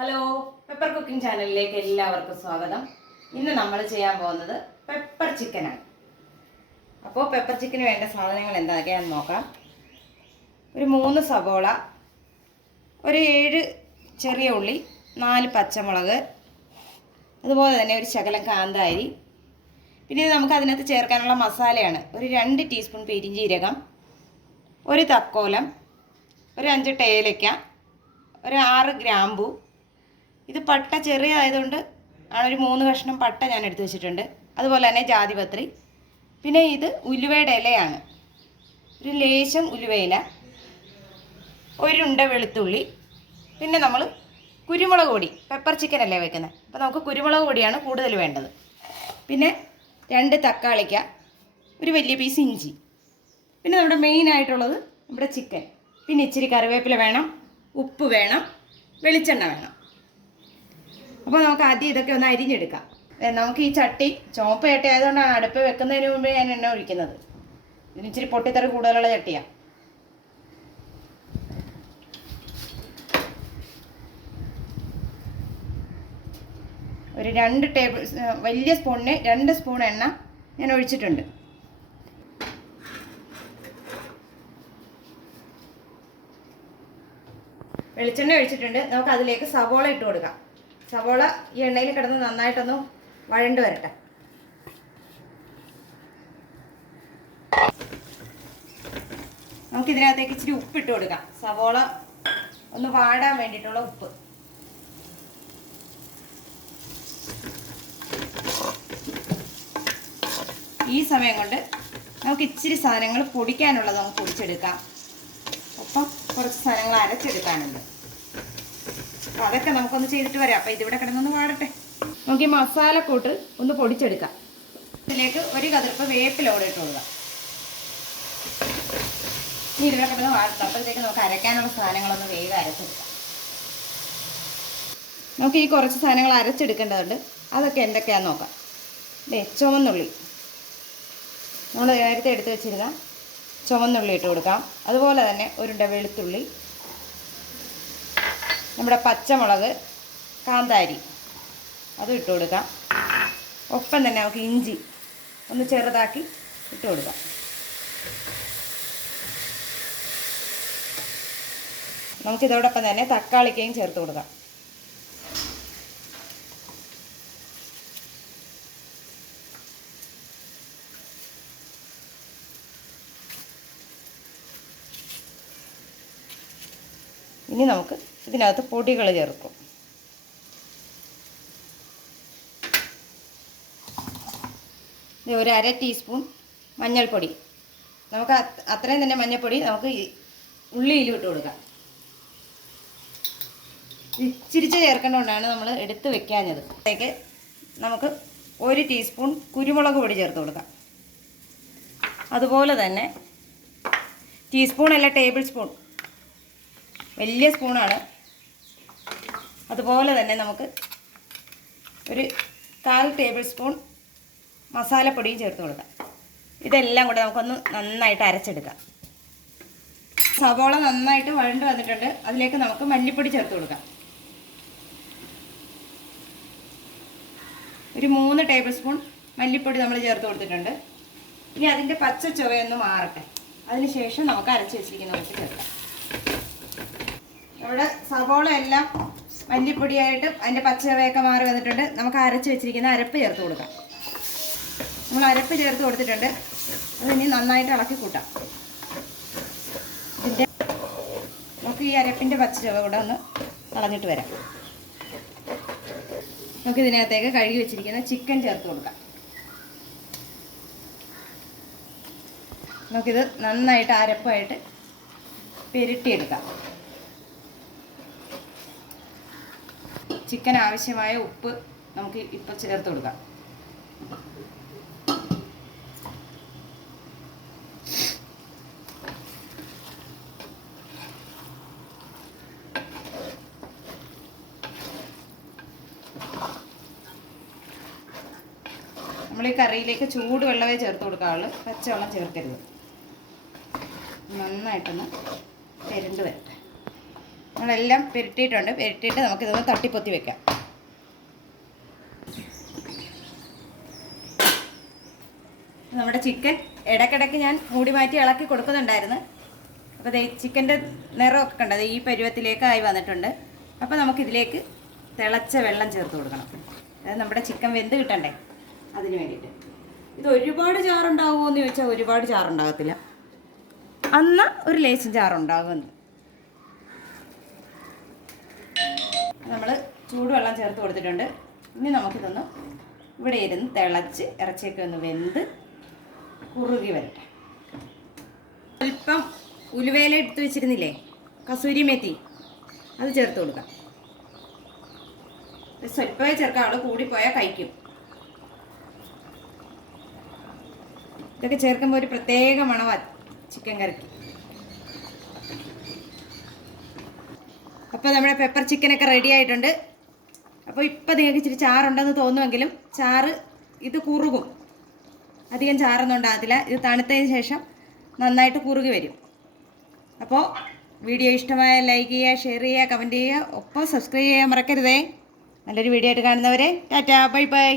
Hello pepper cooking ചാനലിലേക്ക് എല്ലാവർക്കും സ്വാഗതം. ഇന്ന് നമ്മൾ ചെയ്യാൻ പോകുന്നത് പെപ്പർ ചിക്കനാണ് അപ്പോൾ പെപ്പർ ചിക്കന് വേണ്ട സാധനങ്ങൾ എന്തൊക്കെയാണെന്ന് നോക്കാം. ഒരു മൂന്ന് സവോള ഒരു ഏഴ് ചെറിയ ഉള്ളി നാല് പച്ചമുളക് അതുപോലെ തന്നെ ഒരു ശകലം കാന്താരി. പിന്നെ നമുക്ക് അതിനകത്ത് ചേർക്കാനുള്ള മസാലയാണ്. ഒരു രണ്ട് ടീസ്പൂൺ പെരിഞ്ചീരകം ഒരു തക്കോലം ഒരു അഞ്ച് ടേലയ്ക്ക ഒരു ആറ് ഗ്രാമ്പു ഇത് പട്ട ചെറിയ ആയതുകൊണ്ട് ആണ് ഒരു മൂന്ന് കഷ്ണം പട്ട ഞാൻ എടുത്തു വെച്ചിട്ടുണ്ട്. അതുപോലെ തന്നെ ജാതിപത്രി പിന്നെ ഇത് ഉലുവയുടെ ഇലയാണ്. ഒരു ലേശം ഉലുവയില ഒരുണ്ട വെളുത്തുള്ളി പിന്നെ നമ്മൾ കുരുമുളക് പൊടി പെപ്പർ ചിക്കൻ അല്ലേ വെക്കുന്നത് അപ്പോൾ നമുക്ക് കുരുമുളക് പൊടിയാണ് കൂടുതൽ വേണ്ടത്. പിന്നെ രണ്ട് തക്കാളിക്ക ഒരു വലിയ പീസ് ഇഞ്ചി. പിന്നെ നമ്മുടെ മെയിൻ ആയിട്ടുള്ളത് നമ്മുടെ ചിക്കൻ പിന്നെ ഇച്ചിരി കറിവേപ്പില വേണം ഉപ്പ് വേണം വെളിച്ചെണ്ണ വേണം. അപ്പോൾ നമുക്ക് ആദ്യം ഇതൊക്കെ ഒന്ന് അരിഞ്ഞെടുക്കാം. നമുക്ക് ഈ ചട്ടി ചുവപ്പ് ചട്ടി ആയതുകൊണ്ടാണ് അടുപ്പ് വെക്കുന്നതിന് മുമ്പേ ഞാൻ എണ്ണ ഒഴിക്കുന്നത്. ഇതിന് ഇച്ചിരി പൊട്ടിത്തെറി കൂടുതലുള്ള ചട്ടിയാണ് ഒരു രണ്ട് ടേബിൾ വലിയ സ്പൂണിന് രണ്ട് സ്പൂൺ എണ്ണ ഞാൻ ഒഴിച്ചിട്ടുണ്ട്. വെളിച്ചെണ്ണ ഒഴിച്ചിട്ടുണ്ട്. നമുക്ക് അതിലേക്ക് സവോള ഇട്ട് കൊടുക്കാം. സവോള ഈ എണ്ണയിൽ കിടന്ന് നന്നായിട്ടൊന്ന് വഴണ്ട് വരട്ടെ. നമുക്ക് ഇതിനകത്തേക്ക് ഇച്ചിരി ഉപ്പ് ഇട്ട് കൊടുക്കാം. സവോള ഒന്ന് വാടാൻ വേണ്ടിയിട്ടുള്ള ഉപ്പ്. ഈ സമയം കൊണ്ട് നമുക്ക് ഇച്ചിരി സാധനങ്ങൾ പൊടിക്കാനുള്ളത് നമുക്ക് പൊടിച്ചെടുക്കാം ഒപ്പം കുറച്ച് സാധനങ്ങൾ അരച്ചെടുക്കാനുണ്ട്. അപ്പോൾ അതൊക്കെ നമുക്കൊന്ന് ചെയ്തിട്ട് വരാം. അപ്പോൾ ഇതിവിടെ കിടന്നൊന്ന് വാടട്ടെ. നമുക്ക് ഈ മസാലക്കൂട്ട് ഒന്ന് പൊടിച്ചെടുക്കാം. ഇതിലേക്ക് ഒരു കതിർപ്പ് വേപ്പിലോടെ ഇട്ട് കൊടുക്കാം. ഇനി ഇതിവിടെ കിടന്ന് വാടട്ടെ. അപ്പോഴത്തേക്ക് നമുക്ക് അരയ്ക്കാനുള്ള സാധനങ്ങളൊന്ന് വേഗം അരച്ചെടുക്കാം നമുക്ക് ഈ കുറച്ച് സാധനങ്ങൾ അരച്ചെടുക്കേണ്ടതുണ്ട്. അതൊക്കെ എന്തൊക്കെയാണെന്ന് നോക്കാം. ദേ ചുവന്നുള്ളി. നമ്മൾ നേരത്തെ എടുത്ത് വെച്ചിരുന്ന ചുവന്നുള്ളി ഇട്ട് കൊടുക്കാം. അതുപോലെ തന്നെ ഒരുണ്ട വെളുത്തുള്ളി നമ്മുടെ പച്ചമുളക് കാന്താരി. അതും ഇട്ട് കൊടുക്കാം. ഒപ്പം തന്നെ നമുക്ക് ഇഞ്ചി ഒന്ന് ചെറുതാക്കി ഇട്ട് കൊടുക്കാം. നമുക്ക് ഇതോടൊപ്പം തന്നെ തക്കാളിക്കയും ചേർത്ത് കൊടുക്കാം. ഇനി നമുക്ക് ഇതിനകത്ത് പൊടികൾ ചേർക്കും. ഒരു അര ടീസ്പൂൺ മഞ്ഞൾപ്പൊടി. നമുക്ക് അത്- അത്രയും തന്നെ മഞ്ഞൾപ്പൊടി നമുക്ക് ഉള്ളിയിൽ ഇട്ട് കൊടുക്കാം. ഇച്ചിരിച്ച് ചേർക്കേണ്ടതുകൊണ്ടാണ് നമ്മൾ എടുത്ത് വെക്കാഞ്ഞത്. അതിലേക്ക് നമുക്ക് ഒരു ടീസ്പൂൺ കുരുമുളക് പൊടി ചേർത്ത് കൊടുക്കാം. അതുപോലെ തന്നെ ടീസ്പൂൺ അല്ല ടേബിൾ സ്പൂൺ. വലിയ സ്പൂണാണ് അതുപോലെ തന്നെ നമുക്ക് ഒരു കാൽ ടേബിൾ സ്പൂൺ മസാലപ്പൊടിയും ചേർത്ത് കൊടുക്കാം. ഇതെല്ലാം കൂടെ നമുക്കൊന്ന് നന്നായിട്ട് അരച്ചെടുക്കാം. സവോള നന്നായിട്ട് വഴണ്ട് വന്നിട്ടുണ്ട്. അതിലേക്ക് നമുക്ക് മല്ലിപ്പൊടി ചേർത്ത് കൊടുക്കാം. ഒരു മൂന്ന് ടേബിൾ സ്പൂൺ മല്ലിപ്പൊടി നമ്മൾ ചേർത്ത് കൊടുത്തിട്ടുണ്ട്. ഇനി അതിന്റെ പച്ച ചുവയൊന്ന് മാറട്ടെ. അതിനുശേഷം നമുക്ക് അരച്ച് വെച്ചിരിക്കുന്ന നമുക്ക് ചേർക്കാം. ഇവിടെ സവോള എല്ലാം മല്ലിപ്പൊടിയായിട്ട് അതിന്റെ പച്ചവയൊക്കെ മാറി വന്നിട്ടുണ്ട്. നമുക്ക് അരച്ച് വെച്ചിരിക്കുന്ന അരപ്പ് ചേർത്ത് കൊടുക്കാം. നമ്മൾ അരപ്പ് ചേർത്ത് കൊടുത്തിട്ടുണ്ട്. അത് ഇനി നന്നായിട്ട് ഇളക്കി കൂട്ടാം ഇതിന്റെ നമുക്ക് ഈ അരപ്പിന്റെ പച്ചവ ചുവ കൂടെ ഒന്ന് കളഞ്ഞിട്ട് വരാം. നമുക്ക് ഇതിനകത്തേക്ക് കഴുകി വെച്ചിരിക്കുന്ന ചിക്കൻ ചേർത്ത് കൊടുക്കാം. നമുക്കിത് നന്നായിട്ട് അരപ്പായിട്ട് പെരുട്ടിയെടുക്കാം. ചിക്കൻ ആവശ്യമായ ഉപ്പ് നമുക്ക് ഇപ്പം ചേർത്ത് കൊടുക്കാം. നമ്മൾ ഈ കറിയിലേക്ക് ചൂടുവെള്ളമേ ചേർത്ത് കൊടുക്കാവുള്ളൂ. പച്ചവെള്ളം ചേർക്കരുത്. നന്നായിട്ടൊന്ന് പെരണ്ട് വരട്ടെ. നമ്മളെല്ലാം പുരട്ടിയിട്ടുണ്ട്. പുരട്ടിയിട്ട് നമുക്കിതൊന്ന് തട്ടിപ്പൊത്തി വെക്കാം. നമ്മുടെ ചിക്കൻ ഇടയ്ക്കിടയ്ക്ക് ഞാൻ മൂടി മാറ്റി ഇളക്കി കൊടുക്കുന്നുണ്ടായിരുന്നു. അപ്പോൾ ദേ ചിക്കന്റെ നിറമൊക്കെ കണ്ടത് ഈ പരുവത്തിലേക്കായി വന്നിട്ടുണ്ട്. അപ്പോൾ നമുക്കിതിലേക്ക് തിളച്ച വെള്ളം ചേർത്ത് കൊടുക്കണം. അതായത് നമ്മുടെ ചിക്കൻ വെന്ത് കിട്ടണ്ടേ? അതിന് വേണ്ടിയിട്ട്. ഇത് ഒരുപാട് ചാറുണ്ടാവുമോ എന്ന് ചോദിച്ചാൽ ഒരുപാട് ചാറുണ്ടാകത്തില്ല. അന്ന് ഒരു ലേശം ചാറുണ്ടാകുമെന്ന്. നമ്മൾ ചൂടുവെള്ളം ചേർത്ത് കൊടുത്തിട്ടുണ്ട്. ഇനി നമുക്കിതൊന്ന് ഇവിടെ ഇരുന്ന് തിളച്ച് ഇറച്ചിയൊക്കെ ഒന്ന് വെന്ത് കുറുകി വരട്ടെ. അല്പം ഉലുവേല എടുത്ത് വെച്ചിരുന്നില്ലേ? കസൂരി മേത്തി. അത് ചേർത്ത് കൊടുക്കാം. സ്വല്പമേ ചേർക്കാം. അവൾ കൂടിപ്പോയാൽ കഴിക്കും. ഇതൊക്കെ ചേർക്കുമ്പോൾ ഒരു പ്രത്യേക മണമാണ് ചിക്കൻ കറിക്ക്. അപ്പോൾ നമ്മുടെ പെപ്പർ ചിക്കനൊക്കെ റെഡി ആയിട്ടുണ്ട്. അപ്പോൾ ഇപ്പോൾ നിങ്ങൾക്ക് ഇച്ചിരി ചാറുണ്ടെന്ന് തോന്നുമെങ്കിലും ചാറ് ഇത് കുറുകും. അധികം ചാറൊന്നും ഉണ്ടാകത്തില്ല. ഇത് തണുത്തതിന് ശേഷം നന്നായിട്ട് കുറുകി വരും. അപ്പോൾ വീഡിയോ ഇഷ്ടമായ ലൈക്ക് ചെയ്യുക ഷെയർ ചെയ്യുക കമന്റ് ചെയ്യുക. ഒപ്പം സബ്സ്ക്രൈബ് ചെയ്യാൻ മറക്കരുതേ. നല്ലൊരു വീഡിയോ ആയിട്ട് കാണുന്നവരെ ടാറ്റാ. Bye bye.